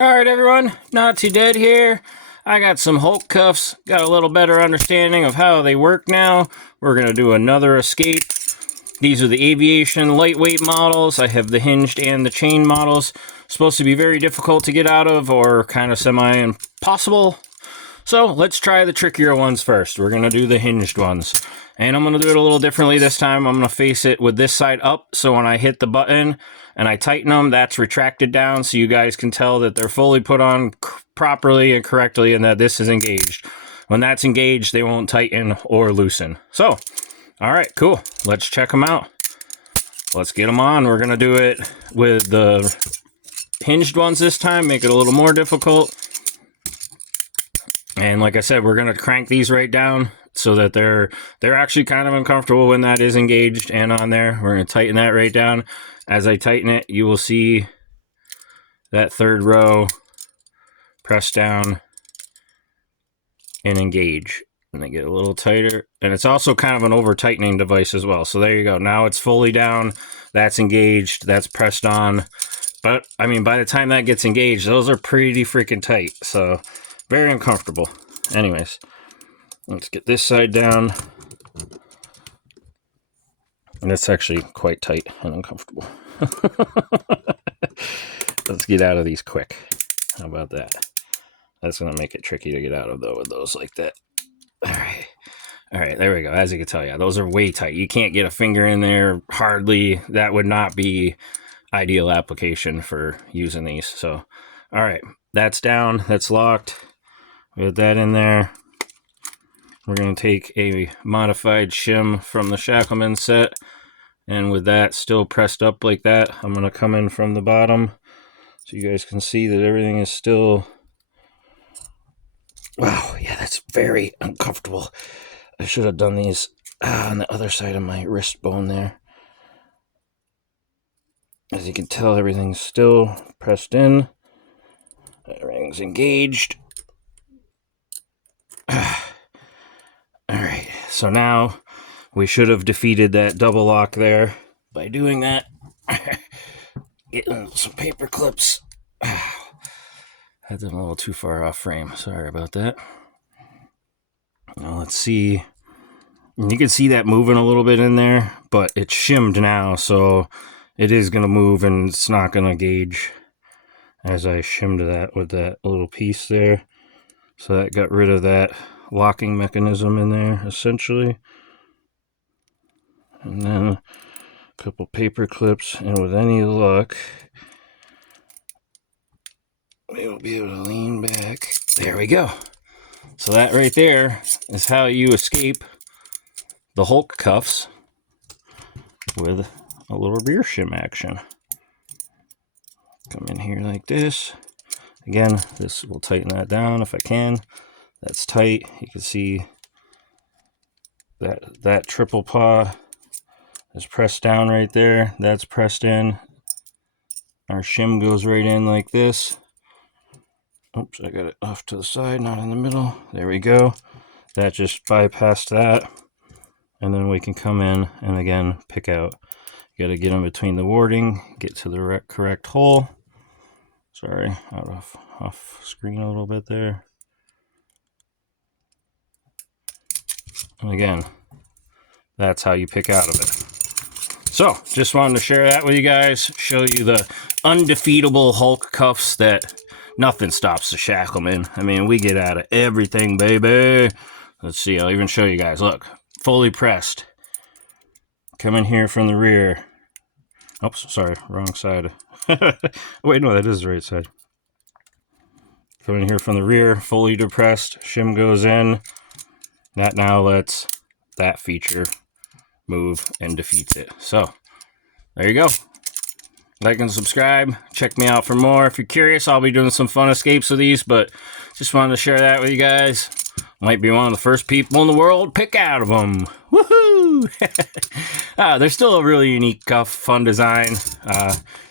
Alright everyone, Not Too Dead here. I got some HulkKuffs, got a little better understanding of how they work now. We're going to do another escape. These are the Aviation lightweight models. I have the Hinged and the chain models. Supposed to be very difficult to get out of or kind of semi-impossible. So let's try the trickier ones first. We're going to do the hinged ones. And I'm going to do it a little differently this time. I'm going to face it with this side up, so when I hit the button and I tighten them, that's retracted down, so you guys can tell that they're fully put on properly and correctly and that this is engaged. When that's engaged, they won't tighten or loosen. So, alright, cool. Let's check them out. Let's get them on. We're going to do it with the hinged ones this time, make it a little more difficult. And like I said, we're going to crank these right down so that they're actually kind of uncomfortable when that is engaged and on there. We're going to tighten that right down. As I tighten it, you will see that third row press down and engage. And they get a little tighter. And it's also kind of an over-tightening device as well. So there you go. Now it's fully down. That's engaged. That's pressed on. But, I mean, by the time that gets engaged, those are pretty freaking tight. So very uncomfortable. Anyways, let's get this side down. And it's actually quite tight and uncomfortable. Let's get out of these quick. How about that? That's going to make it tricky to get out of, though, with those like that. Alright. Alright, there we go. As you can tell, yeah, those are way tight. You can't get a finger in there, hardly. That would not be ideal application for using these. So, alright, that's down. That's locked. With that in there, we're going to take a modified shim from the Shackleman set, and with that still pressed up like that, I'm going to come in from the bottom so you guys can see that everything is still... Wow, yeah, that's very uncomfortable. I should have done these on the other side of my wrist bone there. As you can tell, everything's still pressed in. Everything's engaged. Alright, so now we should have defeated that double lock there by doing that. Getting some paper clips. Had them a little too far off frame. Sorry about that. Now let's see. You can see that moving a little bit in there, but it's shimmed now, so it is going to move and it's not going to gauge as I shimmed that with that little piece there. So that got rid of that locking mechanism in there, essentially. And then a couple paper clips, and with any luck, we will be able to lean back. There we go. So that right there is how you escape the HulkKuffs with a little rear shim action. Come in here like this. Again, this will tighten that down if I can. That's tight. You can see that triple paw is pressed down right there. That's pressed in. Our shim goes right in like this. Oops, I got it off to the side, not in the middle. There we go. That just bypassed that. And then we can come in and again pick out. You got to get in between the warding, get to the correct hole. Sorry, off screen a little bit there. And again, that's how you pick out of it. So, just wanted to share that with you guys. Show you the undefeatable HulkKuffs that nothing stops the Shackleman. I mean, we get out of everything, baby. Let's see, I'll even show you guys. Look, fully pressed. Coming here from the rear. Oops, sorry, wrong side. Wait, no, that is the right side. Coming here from the rear, fully depressed. Shim goes in. That now lets that feature move and defeats it. So, there you go. Like and subscribe. Check me out for more. If you're curious, I'll be doing some fun escapes with these, but just wanted to share that with you guys. Might be one of the first people in the world pick out of them. Woohoo! They're still a really unique cuff, fun design.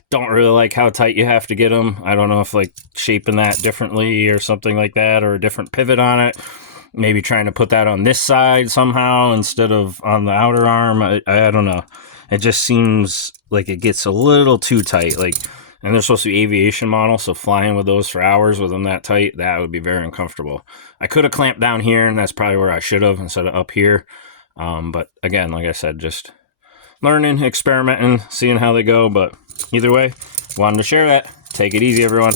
Don't really like how tight you have to get them. I don't know if like shaping that differently or something like that, or a different pivot on it. Maybe trying to put that on this side somehow instead of on the outer arm. I don't know. It just seems like it gets a little too tight. Like And they're supposed to be aviation models, so flying with those for hours with them that tight, that would be very uncomfortable. I could have clamped down here, and that's probably where I should have instead of up here. But again, like I said, just learning, experimenting, seeing how they go. But either way, wanted to share that. Take it easy, everyone.